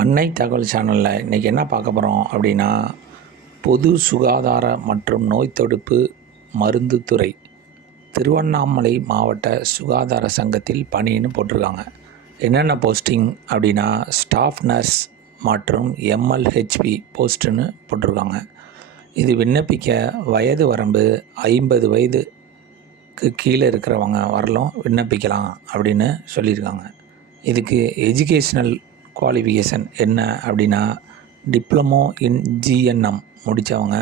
அன்னை தகவல் சேனலில் இன்றைக்கி என்ன பார்க்க போகிறோம் அப்படின்னா, பொது சுகாதார மற்றும் நோய் தடுப்பு மருந்து துறை திருவண்ணாமலை மாவட்ட சுகாதார சங்கத்தில் பணின்னு போட்டிருக்காங்க. என்னென்ன போஸ்டிங் அப்படின்னா, ஸ்டாஃப் நர்ஸ் மற்றும் எம்எல்ஹெச்பி போஸ்ட்டுன்னு போட்டிருக்காங்க. இது விண்ணப்பிக்க வயது வரம்பு 50 வயதுக்கு கீழே இருக்கிறவங்க வரலும் விண்ணப்பிக்கலாம் அப்படின்னு சொல்லியிருக்காங்க. இதுக்கு எஜுகேஷ்னல் குவாலிஃபிகேஷன் என்ன அப்படின்னா, டிப்ளமோ இன் ஜிஎன்எம் முடித்தவங்க,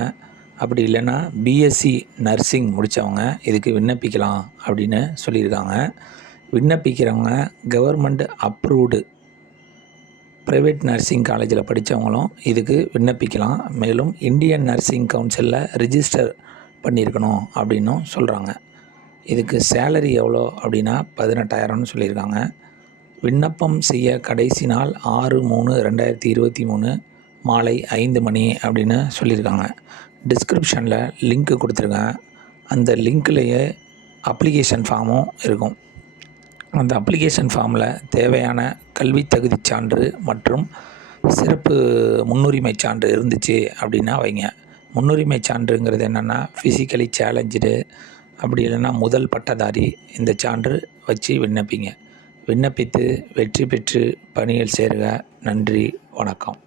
அப்படி இல்லைன்னா பிஎஸ்சி நர்சிங் முடித்தவங்க இதுக்கு விண்ணப்பிக்கலாம் அப்படின்னு சொல்லியிருக்காங்க. விண்ணப்பிக்கிறவங்க கவர்மெண்ட் அப்ரூவ்டு ப்ரைவேட் நர்சிங் காலேஜில் படித்தவங்களும் இதுக்கு விண்ணப்பிக்கலாம். மேலும் இந்தியன் நர்சிங் கவுன்சிலில் ரிஜிஸ்டர் பண்ணியிருக்கணும் அப்படின்னும் சொல்கிறாங்க. இதுக்கு சேலரி எவ்வளோ அப்படின்னா 18,000ன்னு சொல்லியிருக்காங்க. விண்ணப்பம் செய்ய கடைசி நாள் 6/3/2023 மாலை 5 மணி அப்படின்னு சொல்லியிருக்காங்க. டிஸ்கிரிப்ஷனில் லிங்க்கு கொடுத்துருக்கேன். அந்த லிங்க்லேயே அப்ளிகேஷன் ஃபார்மும் இருக்கும். அந்த அப்ளிகேஷன் ஃபார்மில் தேவையான கல்வி தகுதி சான்று மற்றும் சிறப்பு முன்னுரிமை சான்று இருந்துச்சு அப்படின்னா வைங்க. முன்னுரிமை சான்றுங்கிறது என்னென்னா, ஃபிசிக்கலி சேலஞ்சு, அப்படி இல்லைன்னா முதல் பட்டதாரி, இந்த சான்று வச்சு விண்ணப்பிங்க. விண்ணப்பித்து வெற்றி பெற்று பணியில் சேருக. நன்றி, வணக்கம்.